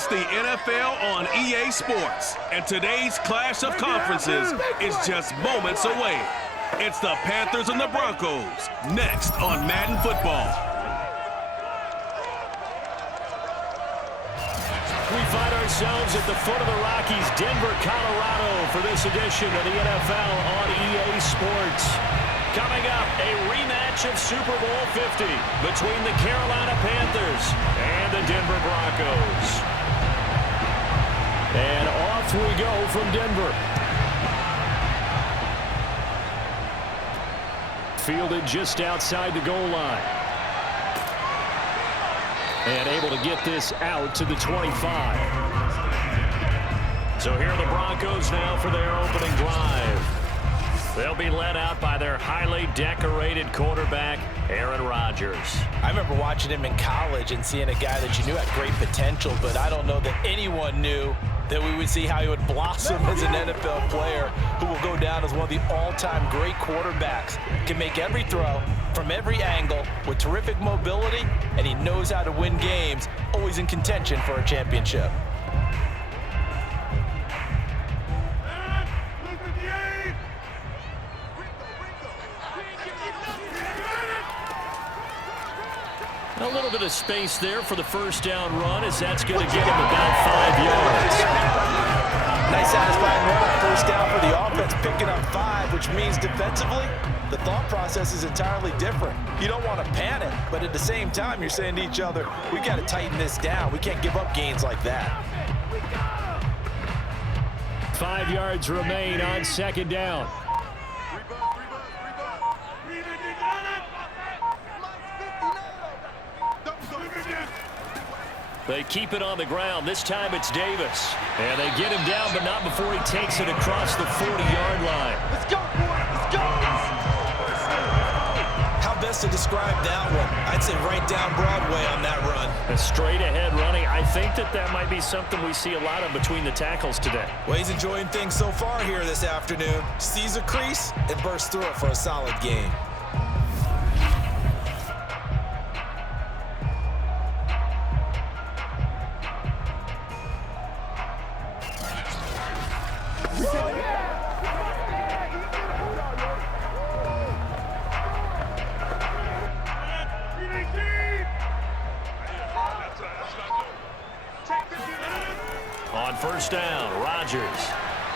It's the NFL on EA Sports, and today's clash of conferences is just moments away. It's the Panthers and the Broncos, next on Madden Football. We find ourselves at the foot of the Rockies, Denver, Colorado, for this edition of the NFL on EA Sports. Coming up, a rematch of Super Bowl 50 between the Carolina Panthers and the Denver Broncos. And off we go from Denver. Fielded just outside the goal line. And able to get this out to the 25. So here are the Broncos now for their opening drive. They'll be led out by their highly decorated quarterback, Aaron Rodgers. I remember watching him in college and seeing a guy that you knew had great potential, but I don't know that anyone knew that we would see how he would blossom as an NFL player who will go down as one of the all-time great quarterbacks. Can make every throw from every angle with terrific mobility, and he knows how to win games, always in contention for a championship. A little bit of space there for the first down run, as that's going to get him about 5 yards. Nice satisfying run on first down for the offense, picking up 5, which means defensively, the thought process is entirely different. You don't want to panic, but at the same time, you're saying to each other, we got to tighten this down. We can't give up gains like that. 5 yards remain on second down. They keep it on the ground. This time it's Davis. And they get him down, but not before he takes it across the 40-yard line. Let's go, boy. Let's go. How best to describe that one? I'd say right down Broadway on that run. A straight-ahead running. I think that might be something we see a lot of between the tackles today. Well, he's enjoying things so far here this afternoon. Sees a crease and bursts through it for a solid gain. On first down, Rodgers.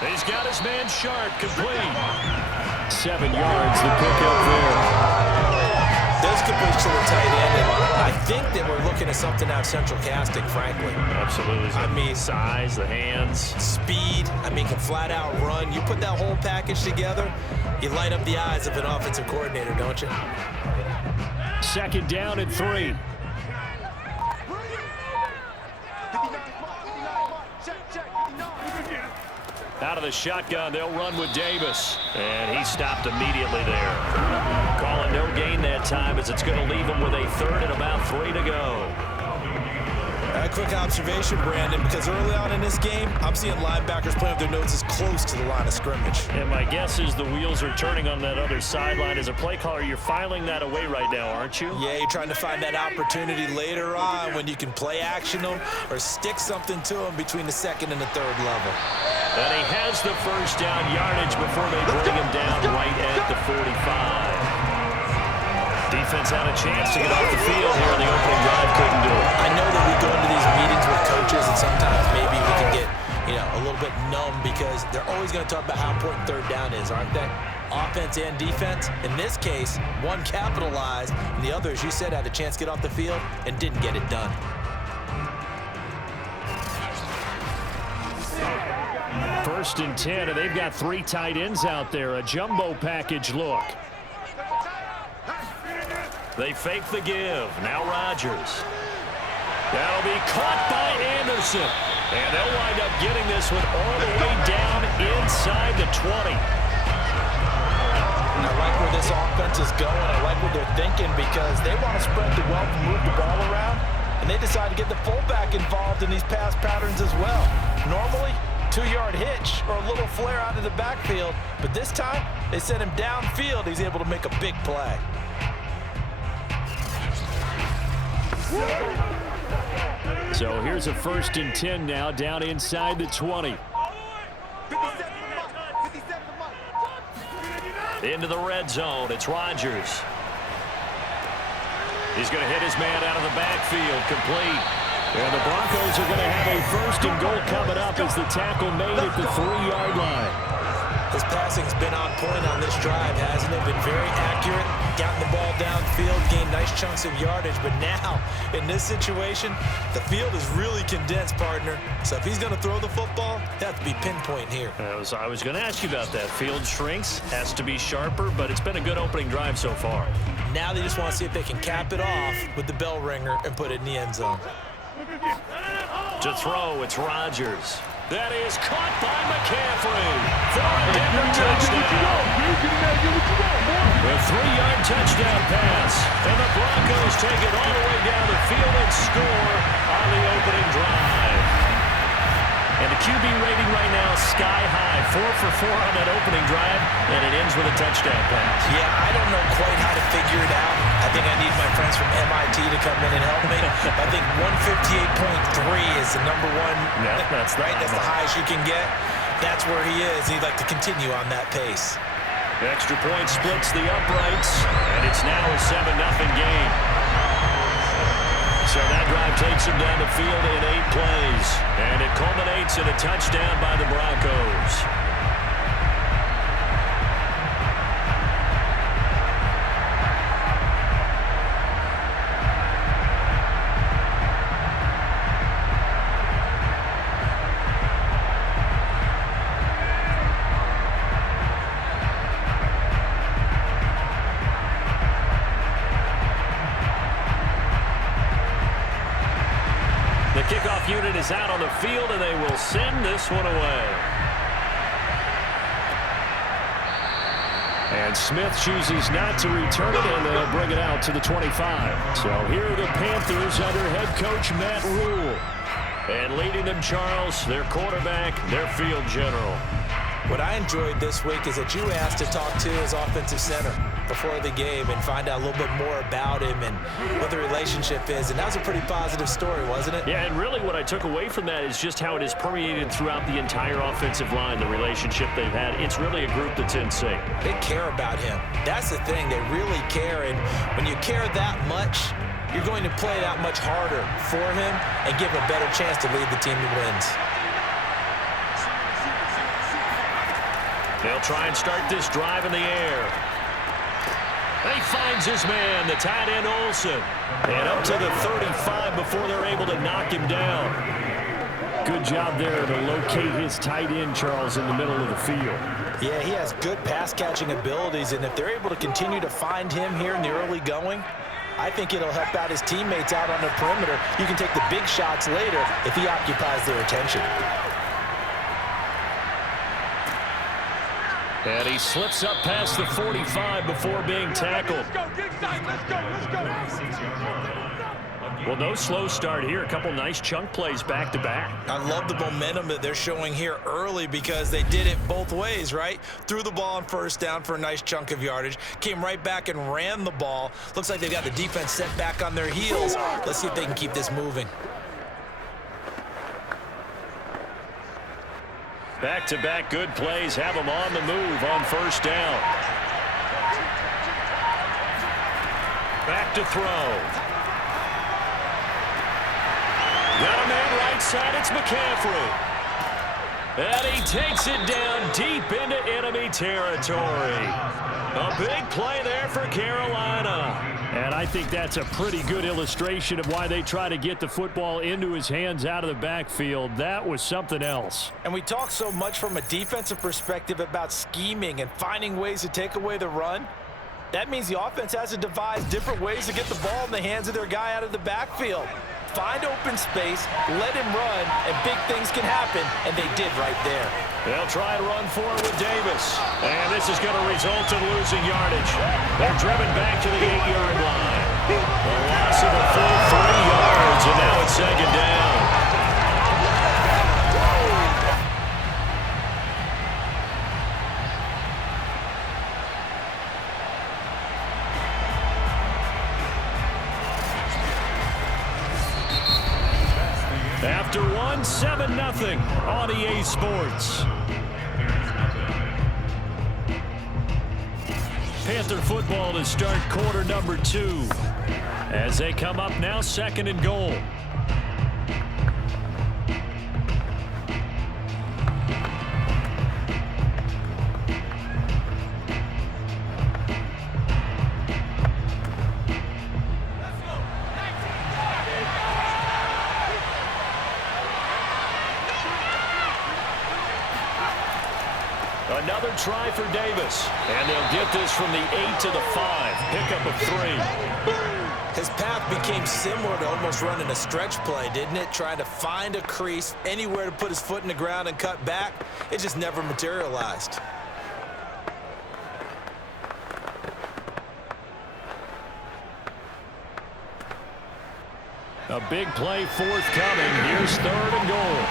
He's got his man Sharpe complete. 7 yards the pickup there. Those completes to the tight end, and I think that we're looking at something out of central casting, frankly. Absolutely. I mean, size, the hands. Speed, can flat out run. You put that whole package together, you light up the eyes of an offensive coordinator, don't you? Second down and 3. Out of the shotgun, they'll run with Davis. And he stopped immediately there. Calling no gain that time, as it's going to leave him with a third and about 3 to go. A quick observation, Brandon, because early on in this game, I'm seeing linebackers playing with their noses close to the line of scrimmage. And my guess is the wheels are turning on that other sideline. As a play caller, you're filing that away right now, aren't you? Yeah, you're trying to find that opportunity later on when you can play action them or stick something to them between the second and the third level. And he has the first down yardage before they bring him down right at the 45. Defense had a chance to get off the field here in the opening drive, couldn't do it. I know that we go into these meetings with coaches and sometimes maybe we can get, a little bit numb because they're always going to talk about how important third down is, aren't they? Offense and defense. In this case, one capitalized and the other, as you said, had a chance to get off the field and didn't get it done. First and 10, and they've got 3 tight ends out there. A jumbo package look. They fake the give. Now Rodgers. That'll be caught by Anderson. And they'll wind up getting this one all the way down inside the 20. I like where this offense is going. I like what they're thinking because they want to spread the wealth and move the ball around. And they decide to get the fullback involved in these pass patterns as well. Normally, 2-yard hitch or a little flare out of the backfield. But this time, they sent him downfield. He's able to make a big play. So So here's a 1st and 10 now, down inside the 20. Into the red zone, it's Rodgers. He's going to hit his man out of the backfield, complete. And the Broncos are going to have a 1st and goal coming up as the tackle made at the 3-yard line. His passing's been on point on this drive, hasn't it? Been very accurate, gotten the ball downfield, gained nice chunks of yardage. But now, in this situation, the field is really condensed, partner. So if he's going to throw the football, it has to be pinpoint here. I was going to ask you about that. Field shrinks, has to be sharper, but it's been a good opening drive so far. Now they just want to see if they can cap it off with the bell ringer and put it in the end zone. To throw, it's Rodgers. That is caught by McCaffrey for a Denver touchdown. A 3-yard touchdown pass. And the Broncos take it all the way down the field and score on the opening drive. And the QB rating right now is sky high. 4 for 4 on that opening drive, and it ends with a touchdown pass. Yeah, I don't know quite how to figure it out. I think I need my friends from MIT to come in and help me. I think 158.3 is the number one. Yeah, that's right. That's the highest you can get. That's where he is. He'd like to continue on that pace. The extra point splits the uprights, and it's now a 7-0 game. So that drive takes him down the field in 8 plays, and it culminates in a touchdown by the Broncos. Kickoff unit is out on the field, and they will send this one away. And Smith chooses not to return it, and they'll bring it out to the 25. So here are the Panthers under head coach Matt Rule. And leading them, Charles, their quarterback, their field general. What I enjoyed this week is that you asked to talk to his offensive center before the game and find out a little bit more about him and what the relationship is. And that was a pretty positive story, wasn't it? Yeah, and really what I took away from that is just how it has permeated throughout the entire offensive line, the relationship they've had. It's really a group that's in sync. They care about him. That's the thing. They really care. And when you care that much, you're going to play that much harder for him and give him a better chance to lead the team to wins. They'll try and start this drive in the air. He finds his man, the tight end Olsen. And up to the 35 before they're able to knock him down. Good job there to locate his tight end, Charles, in the middle of the field. Yeah, he has good pass-catching abilities, and if they're able to continue to find him here in the early going, I think it'll help out his teammates out on the perimeter. You can take the big shots later if he occupies their attention. And he slips up past the 45 before being tackled. Well, no slow start here. A couple nice chunk plays back-to-back. I love the momentum that they're showing here early because they did it both ways, right? Threw the ball on first down for a nice chunk of yardage. Came right back and ran the ball. Looks like they've got the defense set back on their heels. Let's see if they can keep this moving. Back-to-back good plays have them on the move on first down. Back to throw. Got a man right side, it's McCaffrey. And he takes it down deep into enemy territory. A big play there for Carolina. And I think that's a pretty good illustration of why they try to get the football into his hands out of the backfield. That was something else. And we talk so much from a defensive perspective about scheming and finding ways to take away the run. That means the offense has to devise different ways to get the ball in the hands of their guy out of the backfield. Find open space, let him run, and big things can happen, and they did right there. They'll try to run forward with Davis. And this is going to result in losing yardage. They're driven back to the 8-yard line. A loss of a full 3 yards, and now it's second down. after one, 7-0 on EA Sports. Panther football to start quarter number 2 as they come up now 2nd and goal. Another try for Davis. And they'll get this from the 8 to the 5. Pickup of 3. His path became similar to almost running a stretch play, didn't it? Trying to find a crease, anywhere to put his foot in the ground and cut back. It just never materialized. A big play forthcoming. Here's 3rd and goal.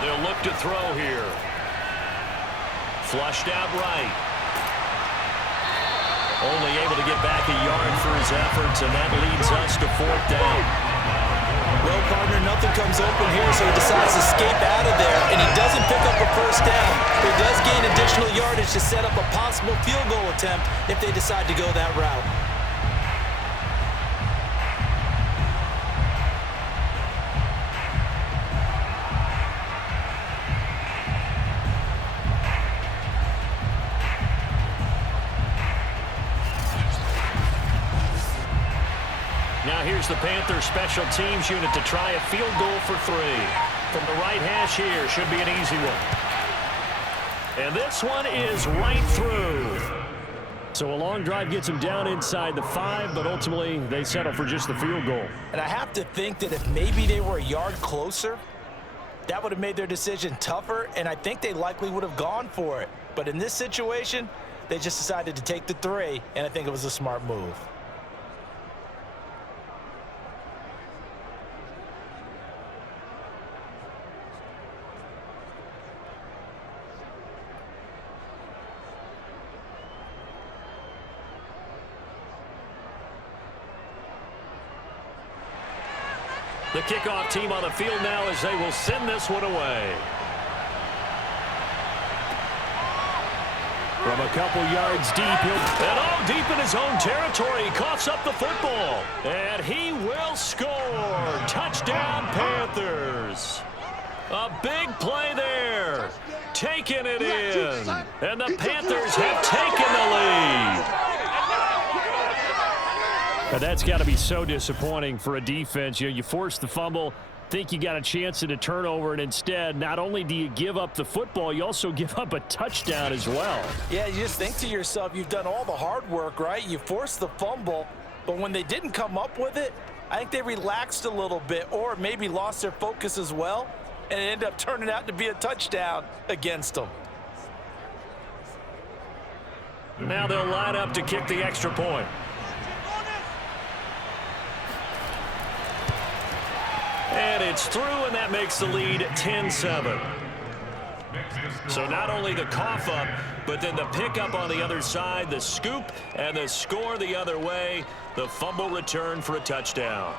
They'll look to throw here. Flushed out right. Only able to get back a yard for his efforts, and that leads us to 4th down. Well, partner, nothing comes open here, so he decides to escape out of there, and he doesn't pick up a 1st down. But he does gain additional yardage to set up a possible field goal attempt if they decide to go that route. Now here's the Panthers special teams unit to try a field goal for 3. From the right hash here, should be an easy one. And this one is right through. So a long drive gets them down inside the 5, but ultimately they settle for just the field goal. And I have to think that if maybe they were a yard closer, that would have made their decision tougher, and I think they likely would have gone for it. But in this situation, they just decided to take the 3, and I think it was a smart move. The kickoff team on the field now as they will send this one away. From a couple yards deep, and all deep in his own territory, he coughs up the football. And he will score. Touchdown, Panthers. A big play there. Taking it in. And the Panthers have taken the lead. Now that's got to be so disappointing for a defense. You force the fumble, think you got a chance at a turnover, and instead, not only do you give up the football, you also give up a touchdown as well. Yeah, you just think to yourself, you've done all the hard work, right? You forced the fumble, but when they didn't come up with it, I think they relaxed a little bit or maybe lost their focus as well, and it ended up turning out to be a touchdown against them. Now they'll line up to kick the extra point. And it's through, and that makes the lead 10-7. So not only the cough up, but then the pickup on the other side, the scoop, and the score the other way. The fumble return for a touchdown.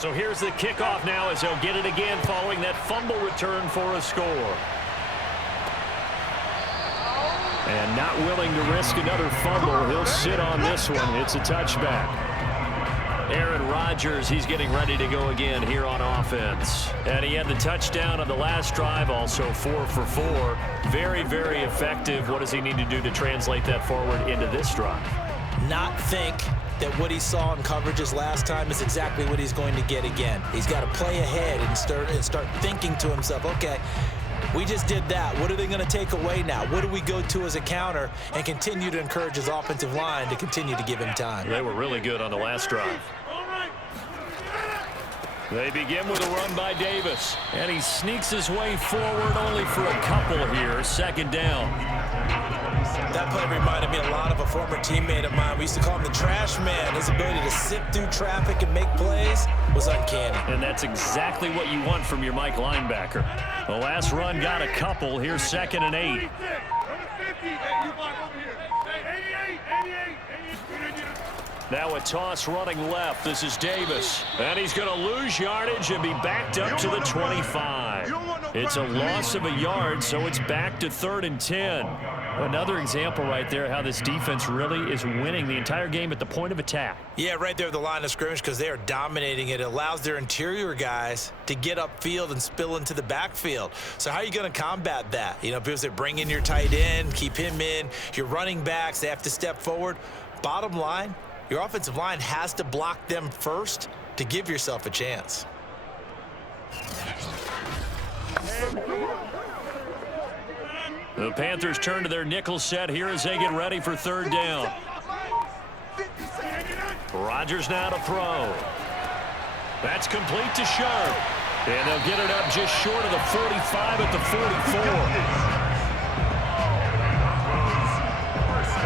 So here's the kickoff now as they'll get it again following that fumble return for a score. And not willing to risk another fumble, he'll sit on this one. It's a touchback. Aaron Rodgers, he's getting ready to go again here on offense. And he had the touchdown on the last drive, also 4 for 4. Very, very effective. What does he need to do to translate that forward into this drive? Not think that what he saw in coverages last time is exactly what he's going to get again. He's got to play ahead and start thinking to himself, okay, we just did that. What are they going to take away now? What do we go to as a counter? And continue to encourage his offensive line to continue to give him time. They were really good on the last drive. They begin with a run by Davis, and he sneaks his way forward only for a couple here. Second down. That play reminded me a lot of a former teammate of mine. We used to call him the trash man. His ability to sift through traffic and make plays was uncanny. And that's exactly what you want from your Mike linebacker. The last run got a couple. Here's 2nd and 8. Now a toss running left. This is Davis. And he's going to lose yardage and be backed up to the 25. It's a loss of a yard, so it's back to 3rd and 10. Another example right there how this defense really is winning the entire game at the point of attack. Yeah, right there at the line of scrimmage because they are dominating it. It allows their interior guys to get upfield and spill into the backfield. So how are you going to combat that? You know, because they bring in your tight end, keep him in. Your running backs, they have to step forward. Bottom line, your offensive line has to block them first to give yourself a chance. The Panthers turn to their nickel set here as they get ready for 3rd down. Rodgers now to throw. That's complete to Sharpe. And they'll get it up just short of the 45 at the 44.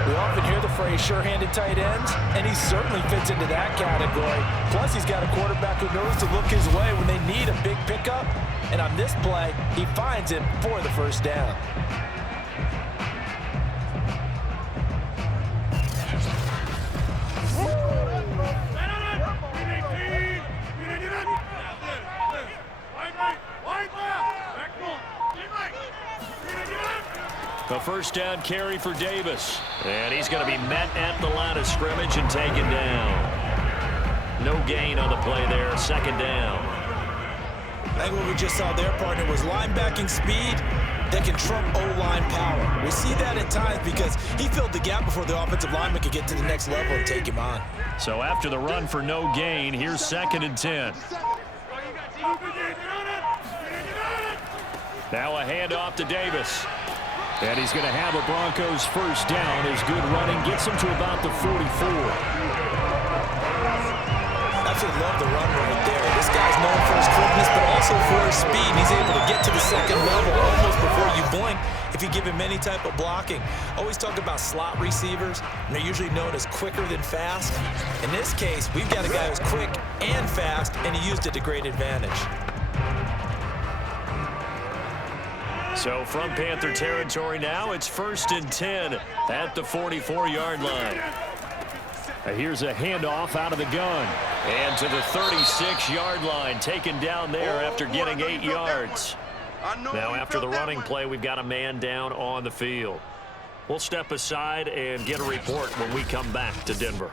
We often hear the phrase sure-handed tight ends, and he certainly fits into that category. Plus, he's got a quarterback who knows to look his way when they need a big pickup. And on this play, he finds him for the 1st down. A 1st down carry for Davis. And he's going to be met at the line of scrimmage and taken down. No gain on the play there. 2nd down. I think what we just saw their partner was linebacking speed that can trump O-line power. We see that at times because he filled the gap before the offensive lineman could get to the next level and take him on. So after the run for no gain, here's 2nd and 10. Now a handoff to Davis. And he's going to have a Broncos 1st down. His good running gets him to about the 44. Absolutely love the run right there. This guy's known for his quickness, but also for his speed. He's able to get to the 2nd level almost before you blink if you give him any type of blocking. Always talk about slot receivers, and they're usually known as quicker than fast. In this case, we've got a guy who's quick and fast, and he used it to great advantage. So from Panther territory now, it's 1st and 10 at the 44-yard line. Here's a handoff out of the gun. And to the 36-yard line, taken down there after getting 8 yards. Now after the running play, we've got a man down on the field. We'll step aside and get a report when we come back to Denver.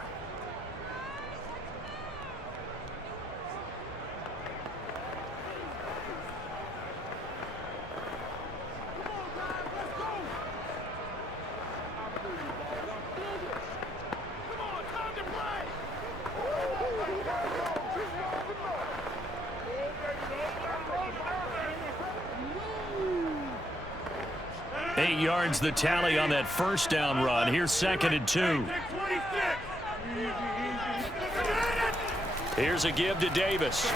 Yards the tally on that 1st down run. Here's 2nd and 2. Here's a give to Davis.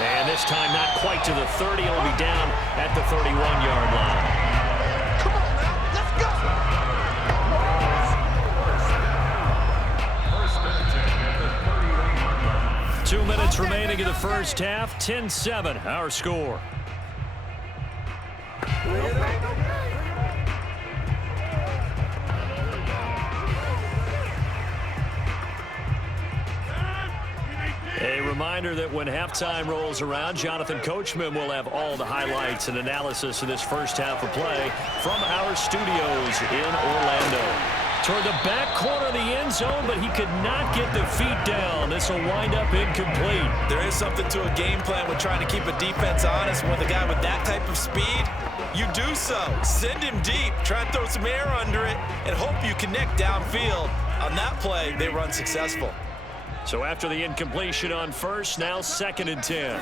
And this time not quite to the 30. It'll be down at the 31-yard line. Come on now, let's go. 2 minutes remaining in the 1st half. 10-7 our score. A reminder that when halftime rolls around, Jonathan Coachman will have all the highlights and analysis of this 1st half of play from our studios in Orlando. Toward the back corner of the end zone, but he could not get the feet down. This will wind up incomplete. There is something to a game plan with trying to keep a defense honest. With a guy with that type of speed, you do so. Send him deep, try and throw some air under it, and hope you connect downfield. On that play, they run successful. So after the incompletion on 1st, now 2nd and 10.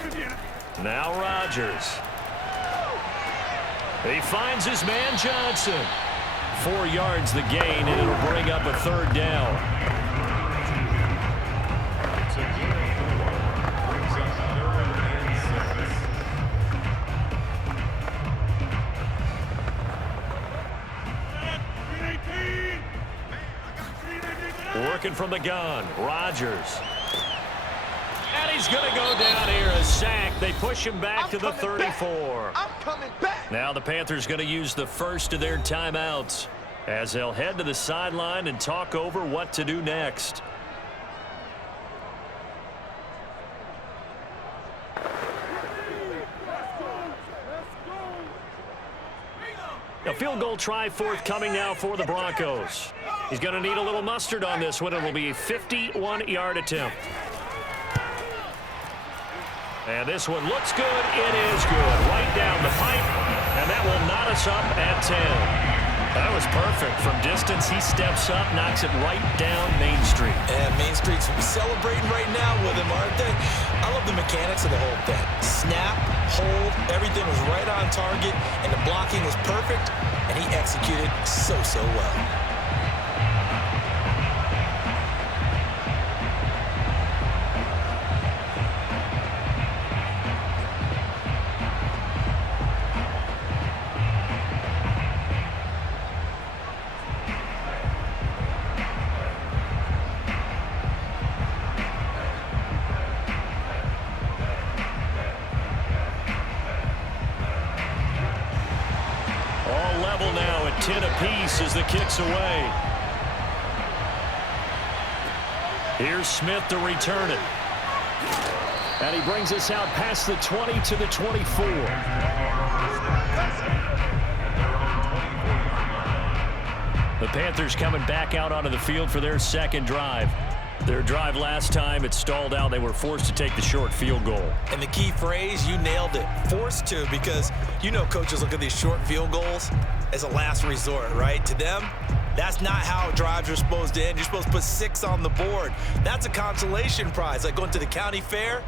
Now Rodgers. He finds his man Johnson. 4 yards the gain, and it'll bring up a 3rd down. Working from the gun, Rodgers. And he's going to go down here, a sack. They push him back to the 34. I'm coming back. Now the Panthers going to use the first of their timeouts as they'll head to the sideline and talk over what to do next. A field goal try forthcoming now for the Broncos. He's going to need a little mustard on this one. It will be a 51-yard attempt. And this one looks good. It is good. Right down the pipe. And that will knot us up at 10. That was perfect. From distance, he steps up, knocks it right down Main Street. And Main Street's celebrating right now with him, aren't they? I love the mechanics of the whole thing. Snap, hold, everything was right on target, and the blocking was perfect, and he executed so well. Now at 10 apiece as the kick's away. Here's Smith to return it. And he brings us out past the 20 to the 24. The Panthers coming back out onto the field for their second drive. Their drive last time, it stalled out. They were forced to take the short field goal. And the key phrase, you nailed it, forced to, because you know coaches look at these short field goals as a last resort, right? To them, that's not how drives are supposed to end. You're supposed to put 6 on the board. That's a consolation prize. Like going to the county fair,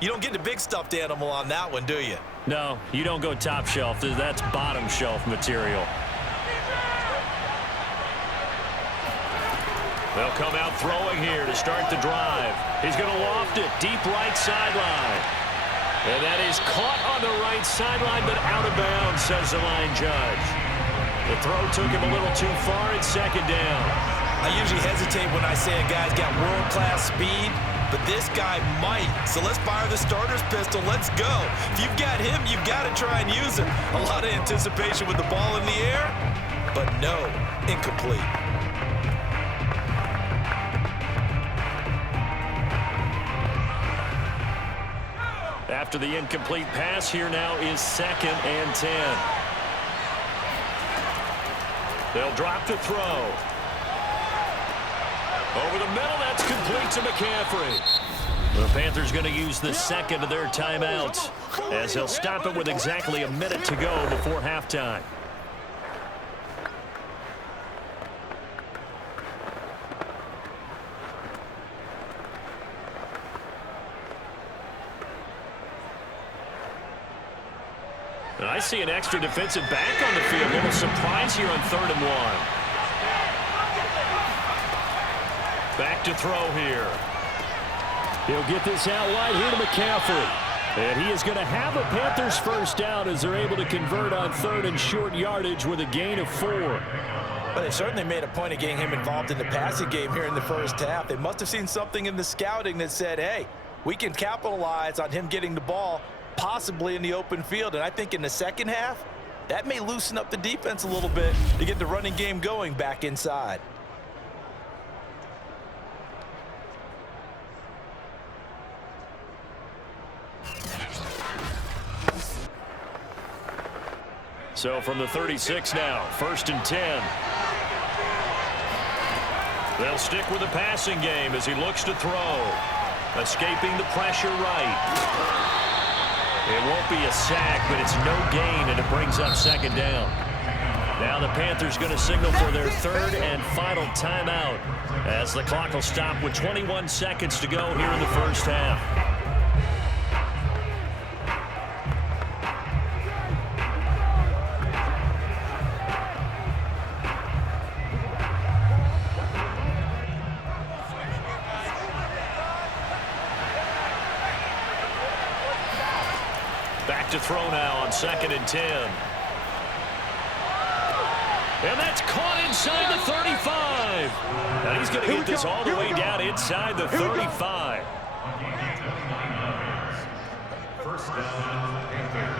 you don't get the big stuffed animal on that one, do you? No, you don't go top shelf. That's bottom shelf material. They'll come out throwing here to start the drive. He's going to loft it deep right sideline. And that is caught on the right sideline, but out of bounds, says the line judge. The throw took him a little too far. It's second down. I usually hesitate when I say a guy's got world-class speed, but this guy might. So let's fire the starter's pistol. Let's go. If you've got him, you've got to try and use him. A lot of anticipation with the ball in the air, but no, incomplete. After the incomplete pass, here now is 2nd and 10. They'll drop the throw. Over the middle, that's complete to McCaffrey. The Panthers going to use the second of their timeouts as they'll stop it with exactly a minute to go before halftime. And I see an extra defensive back on the field. A little surprise here on 3rd and 1. Back to throw here. He'll get this out wide here to McCaffrey. And he is going to have a Panthers first down as they're able to convert on 3rd and short yardage with a gain of 4. But they certainly made a point of getting him involved in the passing game here in the first half. They must have seen something in the scouting that said, hey, we can capitalize on him getting the ball possibly in the open field. And I think in the second half, that may loosen up the defense a little bit to get the running game going back inside. So from the 36 now, 1st and 10. They'll stick with the passing game as he looks to throw. Escaping the pressure right. It won't be a sack, but it's no gain, and it brings up 2nd down. Now the Panthers going to signal for their 3rd and final timeout as the clock will stop with 21 seconds to go here in the first half. Back to throw now on 2nd and 10. And that's caught inside the 35. And he's going to get this all the way down inside the 35. First down, Panthers.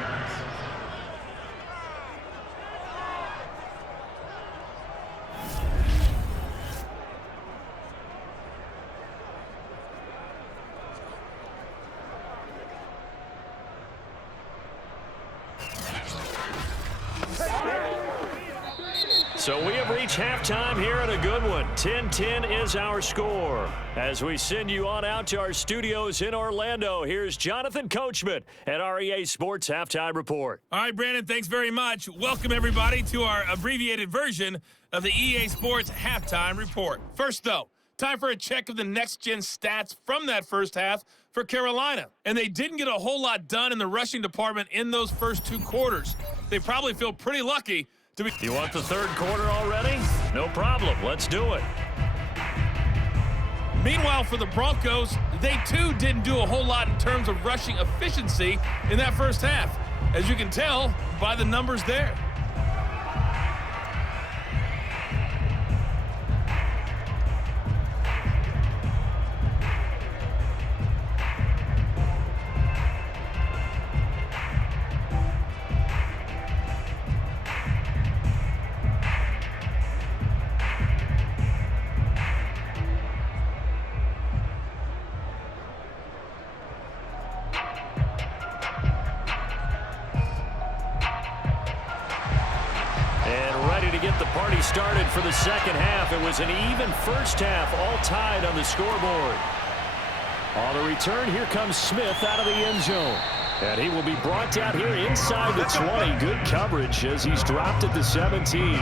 So we have reached halftime here in a good one. 10-10 is our score. As we send you on out to our studios in Orlando, here's Jonathan Coachman at our EA Sports Halftime Report. All right, Brandon, thanks very much. Welcome, everybody, to our abbreviated version of the EA Sports Halftime Report. First, though, time for a check of the next-gen stats from that first half for Carolina. And they didn't get a whole lot done in the rushing department in those first two quarters. They probably feel pretty lucky to be. You want the third quarter already? No problem. Let's do it. Meanwhile, for the Broncos, they too didn't do a whole lot in terms of rushing efficiency in that first half, as you can tell by the numbers there. Get the party started for the second half. It was an even first half, all tied on the scoreboard. On the return, here comes Smith out of the end zone. And he will be brought down here inside the 20. Good coverage as he's dropped at the 17.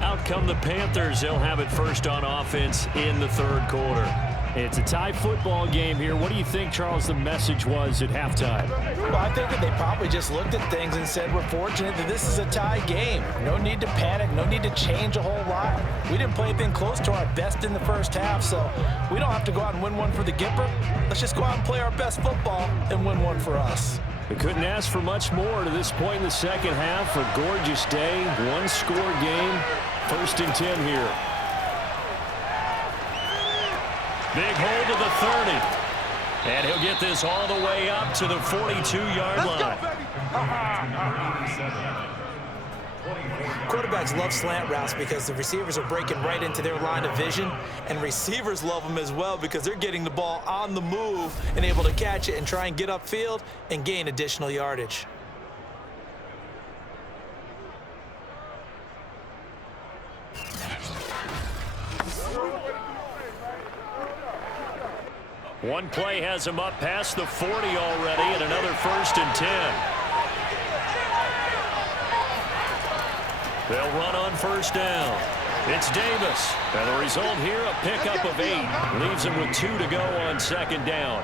Out come the Panthers. They'll have it first on offense in the third quarter. It's a tie football game here. What do you think, Charles, the message was at halftime? Well, I think that they probably just looked at things and said, we're fortunate that this is a tie game. No need to panic. No need to change a whole lot. We didn't play anything close to our best in the first half, so we don't have to go out and win one for the Gipper. Let's just go out and play our best football and win one for us. We couldn't ask for much more to this point in the second half. A gorgeous day, one-score game, 1st and 10 here. Big hold to the 30. And he'll get this all the way up to the 42-yard line. Quarterbacks love slant routes because the receivers are breaking right into their line of vision, and receivers love them as well because they're getting the ball on the move and able to catch it and try and get upfield and gain additional yardage. One play has him up past the 40 already, and another 1st and 10. They'll run on first down. It's Davis. And the result here, a pickup of 8. Leaves him with 2 to go on second down.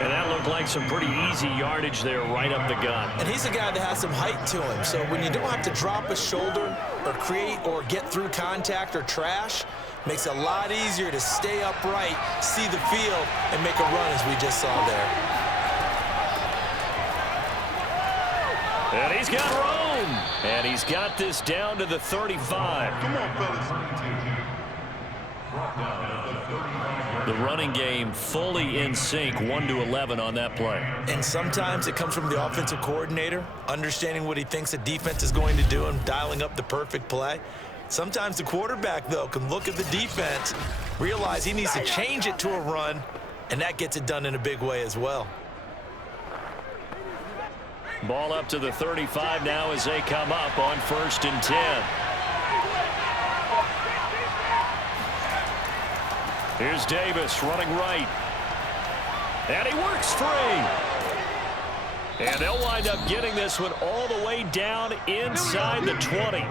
And that looked like some pretty easy yardage there right up the gut. And he's a guy that has some height to him. So when you don't have to drop a shoulder or create or get through contact or trash, makes it a lot easier to stay upright, see the field, and make a run as we just saw there. And he's got room. And he's got this down to the 35. Come on, fellas. The running game fully in sync, 1-11 on that play. And sometimes it comes from the offensive coordinator, understanding what he thinks the defense is going to do and dialing up the perfect play. Sometimes the quarterback, though, can look at the defense, realize he needs to change it to a run, and that gets it done in a big way as well. Ball up to the 35 now as they come up on 1st and 10. Here's Davis running right. And he works free. And they'll wind up getting this one all the way down inside the 20.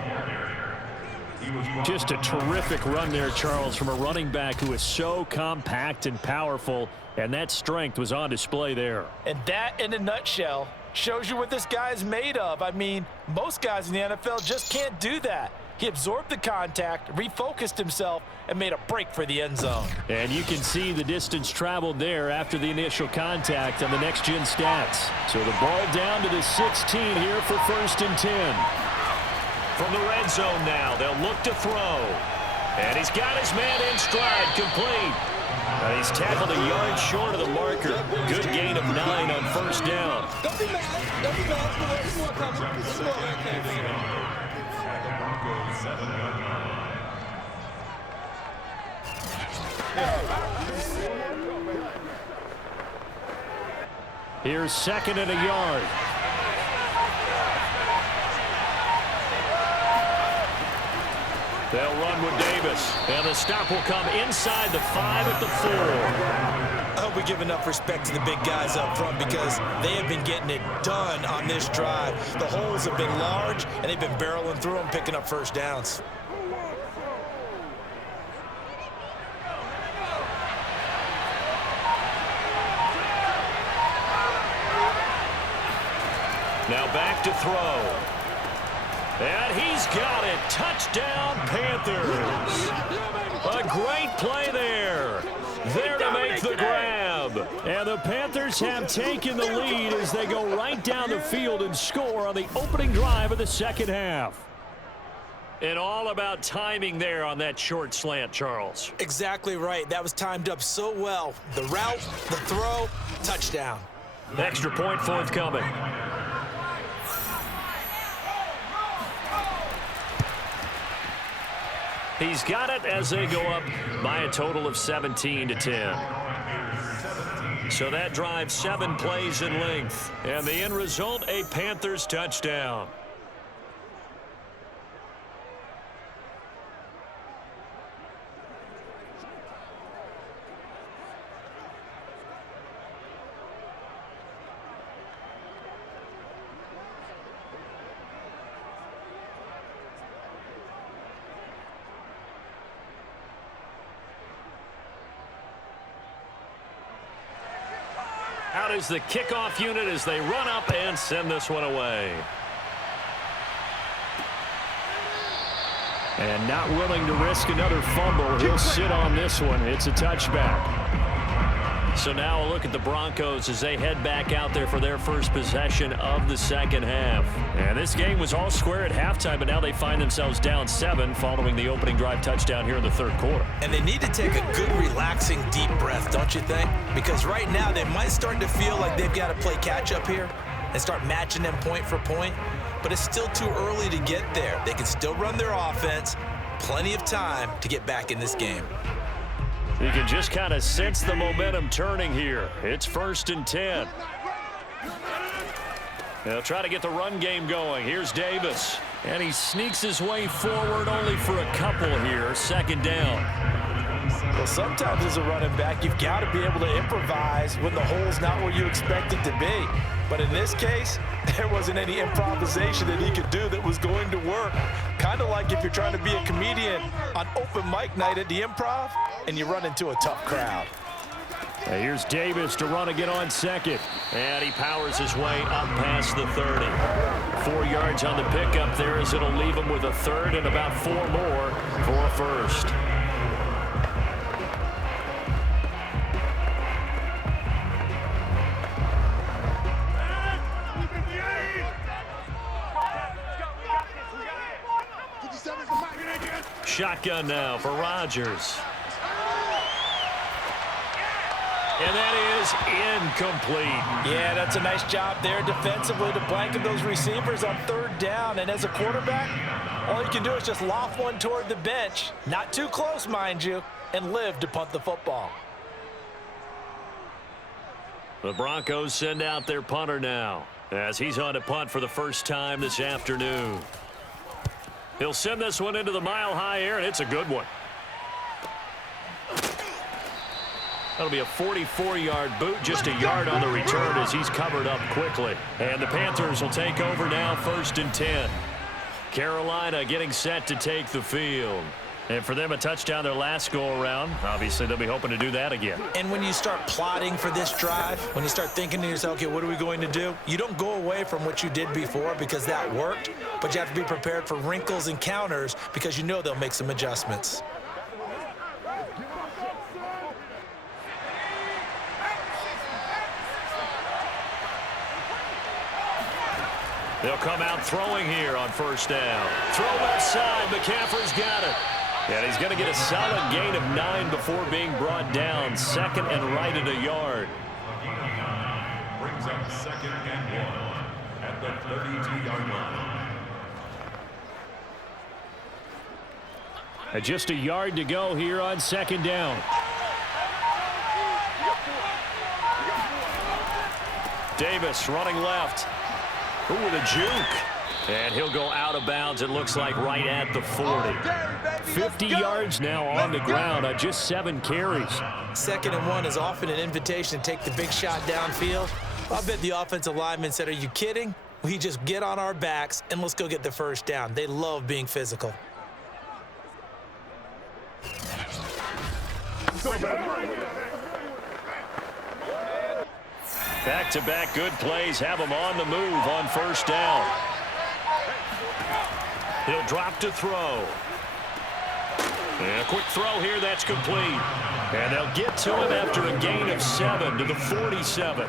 Just a terrific run there, Charles, from a running back who is so compact and powerful, and that strength was on display there. And that, in a nutshell, shows you what this guy is made of. I mean, most guys in the NFL just can't do that. He absorbed the contact, refocused himself, and made a break for the end zone. And you can see the distance traveled there after the initial contact on the next-gen stats. So the ball down to the 16 here for 1st and 10. From the red zone now, they'll look to throw. And he's got his man in stride, complete. And he's tackled a yard short of the marker. Good gain of 9 on first down. Don't be mad. Don't be mad. There's more coming. There's more coming. Here's 2nd and a yard. They'll run with Davis. And the stop will come inside the 5 at the 4. I hope we give enough respect to the big guys up front because they have been getting it done on this drive. The holes have been large, and they've been barreling through them, picking up first downs. Now back to throw. And he's got it. Touchdown, Panthers. A great play there. There to make the grab. And the Panthers have taken the lead as they go right down the field and score on the opening drive of the second half. And all about timing there on that short slant, Charles. Exactly right. That was timed up so well. The route, the throw, touchdown. Extra point forthcoming. He's got it as they go up by a total of 17-10. So that drive 7 plays in length. And the end result, a Panthers touchdown. Out is the kickoff unit as they run up and send this one away. And not willing to risk another fumble. He'll sit on this one. It's a touchback. So now a look at the Broncos as they head back out there for their first possession of the second half. And this game was all square at halftime, but now they find themselves down 7 following the opening drive touchdown here in the third quarter. And they need to take a good, relaxing, deep breath, don't you think? Because right now they might start to feel like they've got to play catch-up here and start matching them point for point. But it's still too early to get there. They can still run their offense. Plenty of time to get back in this game. You can just kind of sense the momentum turning here. It's 1st and 10. They'll try to get the run game going. Here's Davis. And he sneaks his way forward only for a couple here. 2nd down. Well, sometimes as a running back, you've got to be able to improvise when the hole's not where you expect it to be. But in this case, there wasn't any improvisation that he could do that was going to work. Kind of like if you're trying to be a comedian on open mic night at the Improv and you run into a tough crowd. Now here's Davis to run again on 2nd. And he powers his way up past the 30. 4 yards on the pickup there as it'll leave him with a 3rd and about 4 more for a 1st. Shotgun now for Rodgers. And that is incomplete. Yeah, that's a nice job there defensively to blanket those receivers on 3rd down. And as a quarterback, all you can do is just loft one toward the bench. Not too close, mind you, and live to punt the football. The Broncos send out their punter now as he's on to punt for the first time this afternoon. He'll send this one into the mile-high air, and it's a good one. That'll be a 44-yard boot, just a yard on the return as he's covered up quickly. And the Panthers will take over now, 1st and 10. Carolina getting set to take the field. And for them, a touchdown their last go-around. Obviously, they'll be hoping to do that again. And when you start plotting for this drive, when you start thinking to yourself, okay, what are we going to do? You don't go away from what you did before because that worked, but you have to be prepared for wrinkles and counters because you know they'll make some adjustments. They'll come out throwing here on 1st down. Throw left side. McCaffrey's got it. And he's going to get a solid gain of 9 before being brought down. 2nd and right at a yard. Brings up 2nd and 1 at the 32-yard line. Just a yard to go here on 2nd down. Davis running left. Ooh, with a juke. And he'll go out of bounds, it looks like, right at the 40. 50 yards now on the ground on just 7 carries. 2nd and 1 is often an invitation to take the big shot downfield. I bet the offensive lineman said, are you kidding? We just get on our backs and let's go get the first down. They love being physical. Back-to-back good plays have him on the move on 1st down. He'll drop to throw. And a quick throw here, that's complete. And they'll get to him after a gain of 7 to the 47.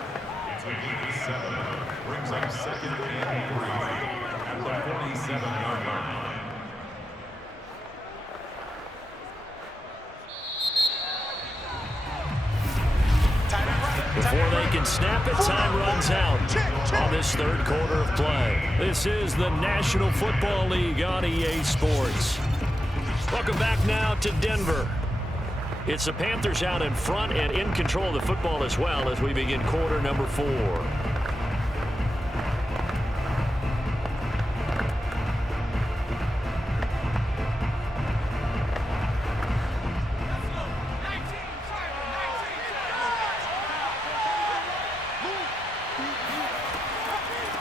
Brings up 2nd and 3 at the 47-yard line. Before they can snap it, time runs out on this 3rd quarter of play. This is the National Football League on EA Sports. Welcome back now to Denver. It's the Panthers out in front and in control of the football as well as we begin quarter number 4.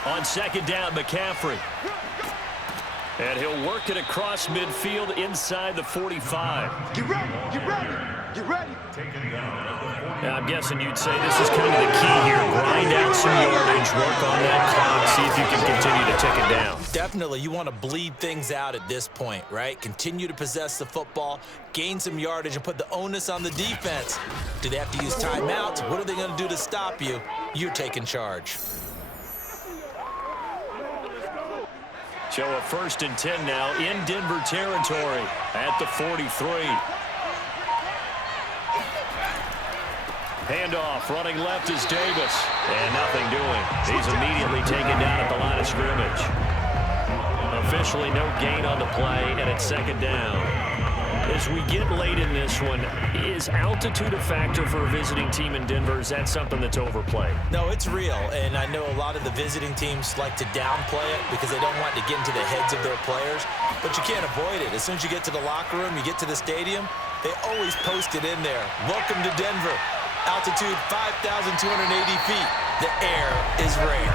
On 2nd down, McCaffrey. And he'll work it across midfield inside the 45. Get ready, get ready, get ready. Now, I'm guessing you'd say this is kind of the key here. Grind out some yardage, work on that clock, see if you can continue to tick it down. Definitely, you want to bleed things out at this point, right? Continue to possess the football, gain some yardage, and put the onus on the defense. Do they have to use timeouts? What are they going to do to stop you? You're taking charge. So a 1st and 10 now in Denver territory at the 43. Handoff, running left is Davis. And nothing doing. He's immediately taken down at the line of scrimmage. Officially no gain on the play, and it's 2nd down. As we get late in this one, is altitude a factor for a visiting team in Denver? Is that something that's overplayed? No, it's real, and I know a lot of the visiting teams like to downplay it because they don't want to get into the heads of their players, but you can't avoid it. As soon as you get to the locker room, you get to the stadium, they always post it in there. Welcome to Denver. Altitude 5,280 feet. The air is rare.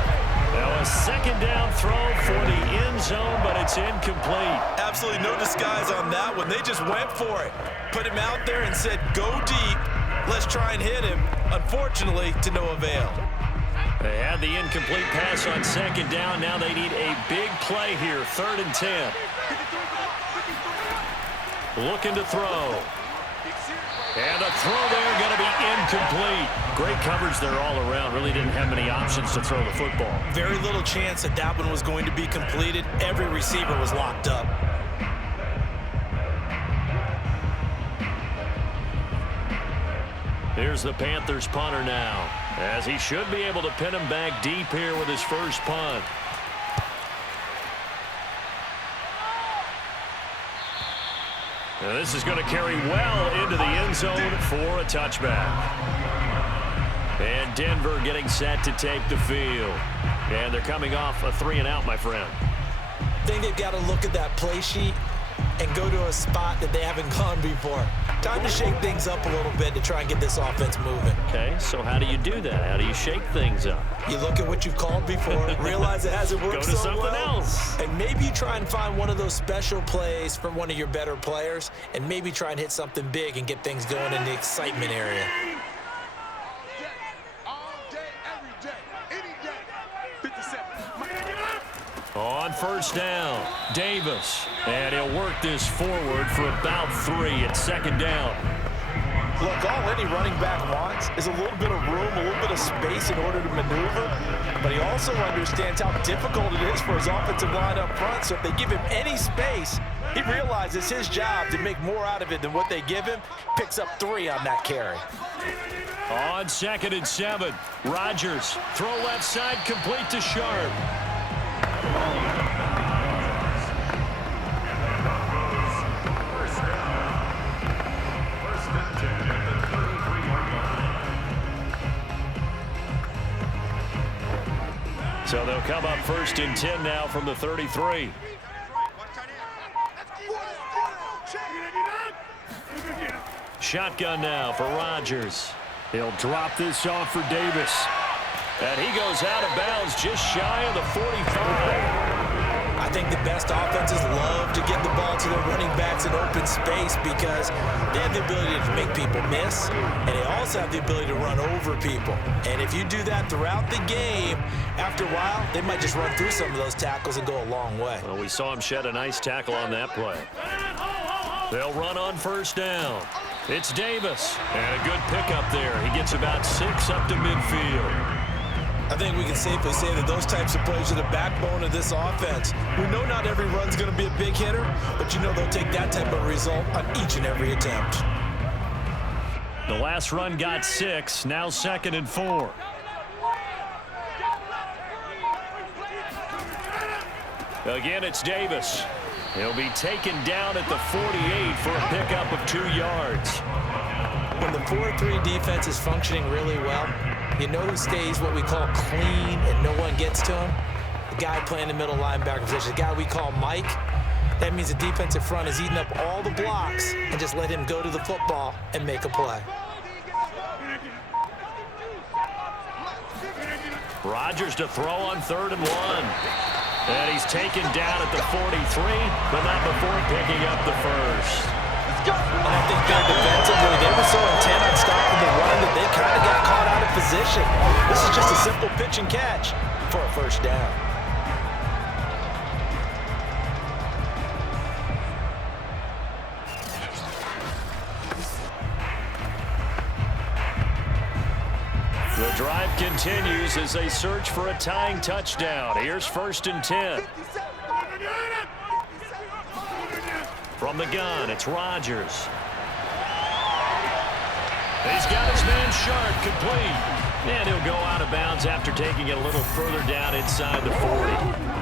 Now a 2nd down throw for the end zone, but it's incomplete. Absolutely no disguise on that one. They just went for it. Put him out there and said, go deep. Let's try and hit him. Unfortunately, to no avail. They had the incomplete pass on 2nd down. Now they need a big play here. 3rd and 10. Looking to throw. And a throw there going to be incomplete. Great coverage there all around. Really didn't have many options to throw the football. Very little chance that that one was going to be completed. Every receiver was locked up. Here's the Panthers punter now, as he should be able to pin him back deep here with his first punt. Now this is going to carry well into the end zone for a touchback. And Denver getting set to take the field. And they're coming off a 3-and-out, my friend. I think they've got to look at that play sheet and go to a spot that they haven't gone before. Time to shake things up a little bit to try and get this offense moving. Okay, so how do you do that? How do you shake things up? You look at what you've called before, realize it hasn't worked so well. Go to something else. And maybe you try and find one of those special plays from one of your better players, and maybe try and hit something big and get things going in the excitement area. On first down, Davis. And he'll work this forward for about 3 at 2nd down. Look, all any running back wants is a little bit of room, a little bit of space in order to maneuver, but he also understands how difficult it is for his offensive line up front, so if they give him any space, he realizes his job to make more out of it than what they give him, picks up 3 on that carry. On 2nd and 7, Rodgers, throw left side, complete to Sharpe. So they'll come up 1st and 10 now from the 33. Shotgun now for Rodgers. He'll drop this off for Davis. And he goes out of bounds just shy of the 45. I think the best offenses love to get the ball to their running backs in open space because they have the ability to make people miss, and they also have the ability to run over people. And if you do that throughout the game, after a while, they might just run through some of those tackles and go a long way. Well, we saw him shed a nice tackle on that play. They'll run on 1st down. It's Davis, and a good pickup there. He gets about 6 up to midfield. I think we can safely say that those types of plays are the backbone of this offense. We know not every run's going to be a big hitter, but you know they'll take that type of result on each and every attempt. The last run got 6, now 2nd and 4. Again, it's Davis. He'll be taken down at the 48 for a pickup of 2 yards. When the 4-3 defense is functioning really well, you know who stays what we call clean and no one gets to him? The guy playing the middle linebacker position, the guy we call Mike. That means the defensive front is eating up all the blocks and just let him go to the football and make a play. Rodgers to throw on 3rd and 1. And he's taken down at the 43, but not before picking up the 1st. And I think they're defensively, they were so intent on stopping the run that they kind of got caught out of position. This is just a simple pitch and catch for a 1st down. The drive continues as they search for a tying touchdown. Here's 1st and 10. From the gun, it's Rodgers. He's got his man Sharpe complete. And he'll go out of bounds after taking it a little further down inside the 40.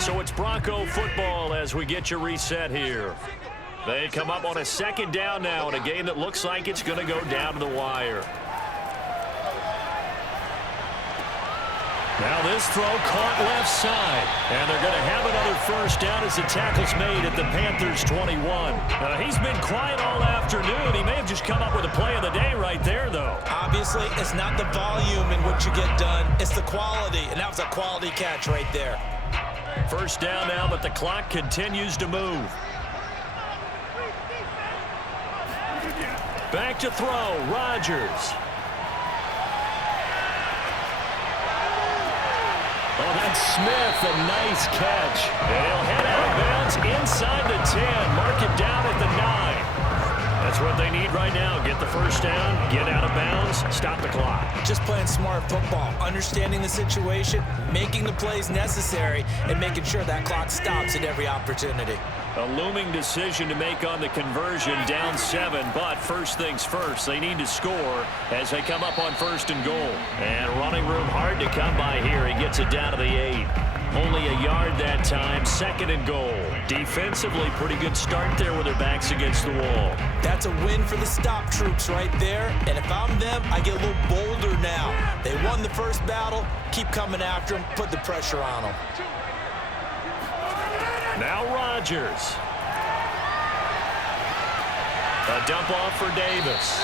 So it's Bronco football as we get you reset here. They come up on a 2nd down now in a game that looks like it's going to go down to the wire. Now this throw caught left side, and they're going to have another 1st down as the tackle's made at the Panthers 21. He's been quiet all afternoon. He may have just come up with a play of the day right there, though. Obviously, it's not the volume in which you get done. It's the quality, and that was a quality catch right there. 1st down now, but the clock continues to move. Back to throw, Rodgers. Oh, that's Smith, a nice catch. And he'll head out of bounds inside the 10. Mark it down at the 9. That's what they need right now. Get the 1st down, get out of bounds, stop the clock. Just playing smart football, understanding the situation, making the plays necessary, and making sure that clock stops at every opportunity. A looming decision to make on the conversion, down 7, but first things first, they need to score as they come up on 1st and goal. And running room hard to come by here. He gets it down to the 8. Only a yard that time, 2nd and goal. Defensively, pretty good start there with their backs against the wall. That's a win for the stop troops right there, and if I'm them, I get a little bolder now. They won the 1st battle, keep coming after them, put the pressure on them. Now Rodgers. A dump off for Davis.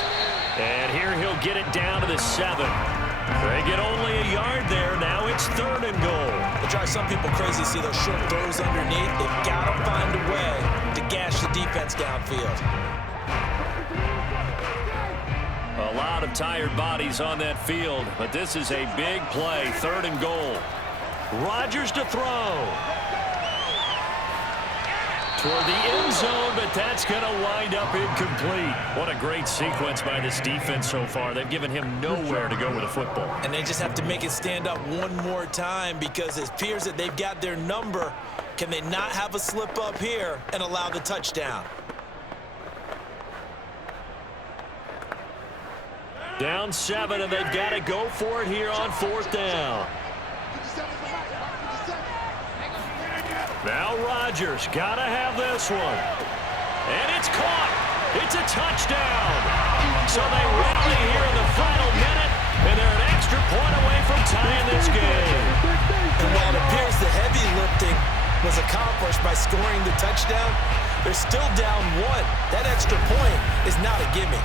And here he'll get it down to the 7. They get only a yard there. Now it's 3rd and goal. It drives some people crazy to see those short throws underneath. They've got to find a way to gash the defense downfield. A lot of tired bodies on that field, but this is a big play, 3rd and goal. Rodgers to throw. Toward the end zone, but that's going to wind up incomplete. What a great sequence by this defense so far. They've given him nowhere to go with the football. And they just have to make it stand up one more time because it appears that they've got their number. Can they not have a slip up here and allow the touchdown? Down 7, and they've got to go for it here on 4th down. Now Rodgers got to have this one. And it's caught. It's a touchdown. So they rally here in the final minute, and they're an extra point away from tying this game. And while it appears the heavy lifting was accomplished by scoring the touchdown, they're still down 1. That extra point is not a gimme.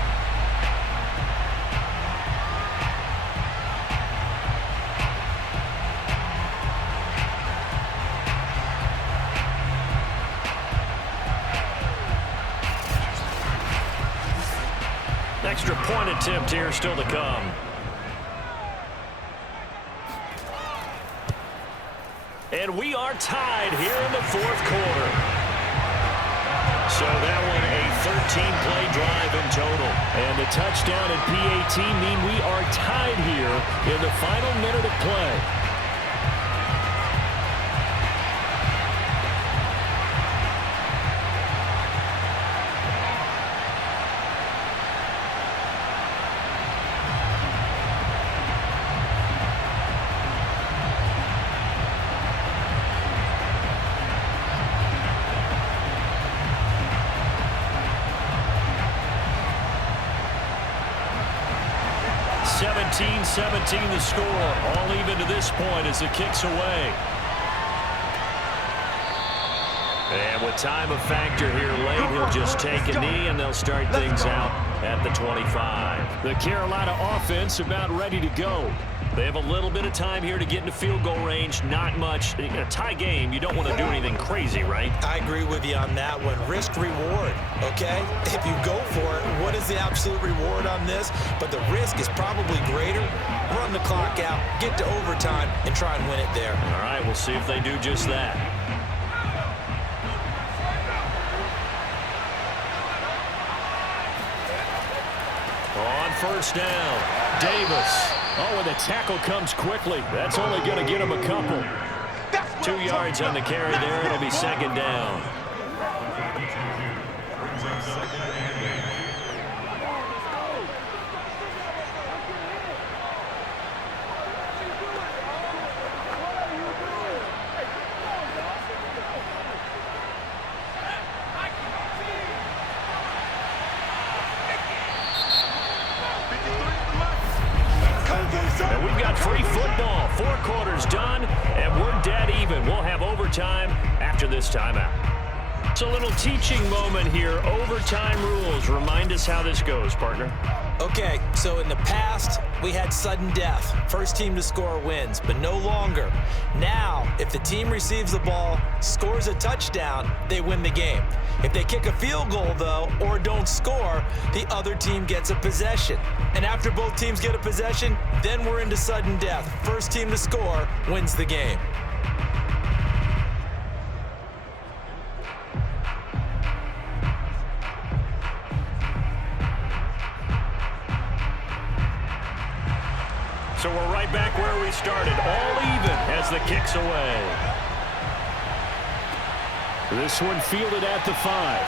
Extra point attempt here still to come. And we are tied here in the 4th quarter. So that one a 13-play drive in total. And the touchdown and PAT mean we are tied here in the final minute of play. (17-17) the score, all even to this point as the kick's away. And with time a factor here late, he'll just take a knee and they'll start things out at the 25. The Carolina offense about ready to go. They have a little bit of time here to get into field goal range, not much. In a tie game, you don't want to do anything crazy, right? I agree with you on that one. Risk reward, okay? If you go for it, what is the absolute reward on this? But the risk is probably greater. Run the clock out, get to overtime, and try and win it there. All right, we'll see if they do just that. On 1st down, Davis. Oh, and the tackle comes quickly. That's only going to get him a couple. 2 yards on the carry there. It'll be 2nd down. And we've got free football. 4 quarters done, and we're dead even. We'll have overtime after this timeout. It's a little teaching moment here. Overtime rules. Remind us how this goes, partner. Okay, so in the past, we had sudden death. First team to score wins, but no longer. Now, if the team receives the ball, scores a touchdown, they win the game. If they kick a field goal, though, or don't score, the other team gets a possession. And after both teams get a possession, then we're into sudden death. First team to score wins the game. So we're right back where we started, all even as the kick's away. This one fielded at the 5.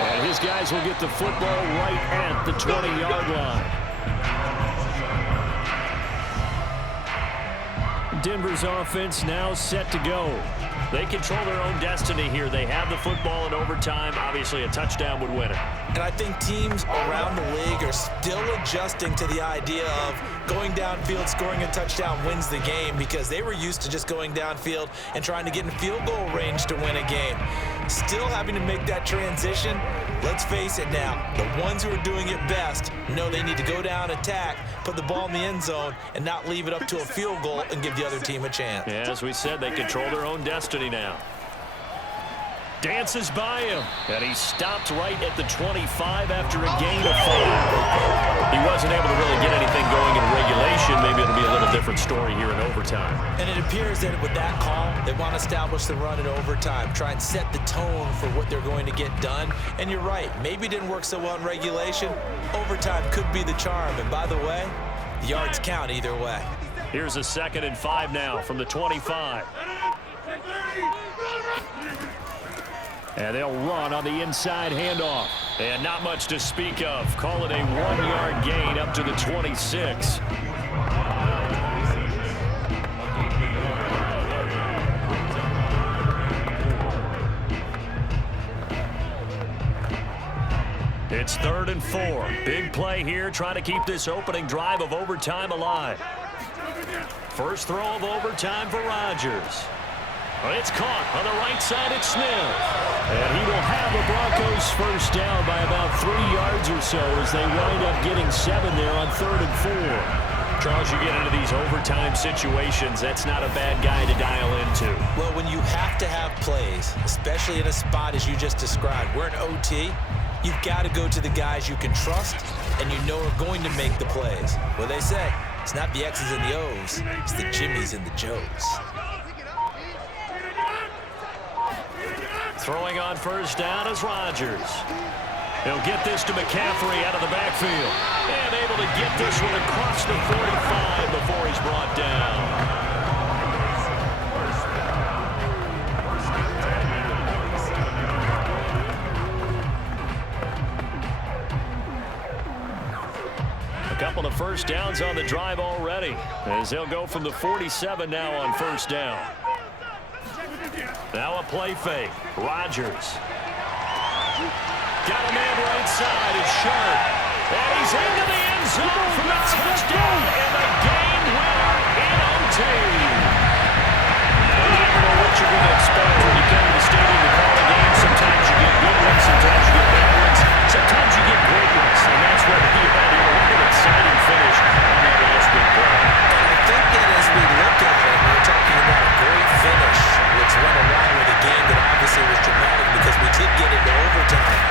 And his guys will get the football right at the 20-yard line. Denver's offense now set to go. They control their own destiny here. They have the football in overtime. Obviously, a touchdown would win it. And I think teams around the league are still adjusting to the idea of going downfield, scoring a touchdown wins the game, because they were used to just going downfield and trying to get in field goal range to win a game. Still having to make that transition. Let's face it now, the ones who are doing it best know they need to go down, attack, put the ball in the end zone, and not leave it up to a field goal and give the other team a chance. Yeah, as we said, they control their own destiny now. Dances by him, and he stopped right at the 25 after a gain of 5. He wasn't able to really get anything going in regulation. Maybe it'll be a little different story here in overtime. And it appears that with that call, they want to establish the run in overtime, try and set the tone for what they're going to get done. And you're right, maybe it didn't work so well in regulation. Overtime could be the charm. And by the way, the yards count either way. Here's a 2nd and 5 now from the 25. And they'll run on the inside handoff. And not much to speak of. Call it a 1-yard gain up to the 26. It's 3rd and 4. Big play here, trying to keep this opening drive of overtime alive. First throw of overtime for Rodgers. It's caught on the right side. It's Smith. And he will have the Broncos first down by about 3 yards or so as they wind up getting 7 there on 3rd and 4. Charles, you get into these overtime situations, that's not a bad guy to dial into. Well, when you have to have plays, especially in a spot as you just described, we're in OT, you've got to go to the guys you can trust and you know are going to make the plays. Well, they say it's not the X's and the O's, it's the Jimmys and the Joes. Throwing on first down is Rodgers. He'll get this to McCaffrey out of the backfield. And able to get this one across the 45 before he's brought down. A couple of first downs on the drive already, as they'll go from the 47 now on first down. Now a play fake. Rodgers. Got a man right side. It's Sharpe. And he's into the end zone for the touchdown. And the game winner in OT. You never know what you're going to expect when you come to the stadium to call a game. Sometimes you get good ones. Sometimes you get bad ones. Sometimes you get great ones. And that's what he had here. What an exciting finish on that last big play. And I think that as we look at it, we're talking about a great finish, which went along with a game that obviously was dramatic because we did get into overtime.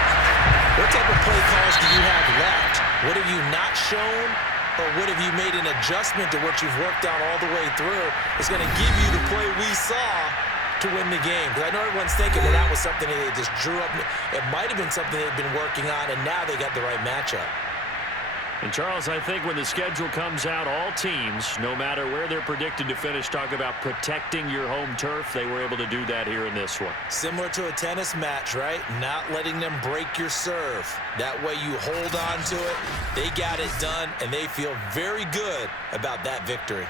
What type of play calls do you have left? What have you not shown, or what have you made an adjustment to what you've worked out all the way through? It's going to give you the play we saw to win the game. Because I know everyone's thinking that that was something that they just drew up. It might have been something they've been working on, and now they got the right matchup. And, Charles, I think when the schedule comes out, all teams, no matter where they're predicted to finish, talk about protecting your home turf. They were able to do that here in this one. Similar to a tennis match, right? Not letting them break your serve. That way you hold on to it. They got it done, and they feel very good about that victory.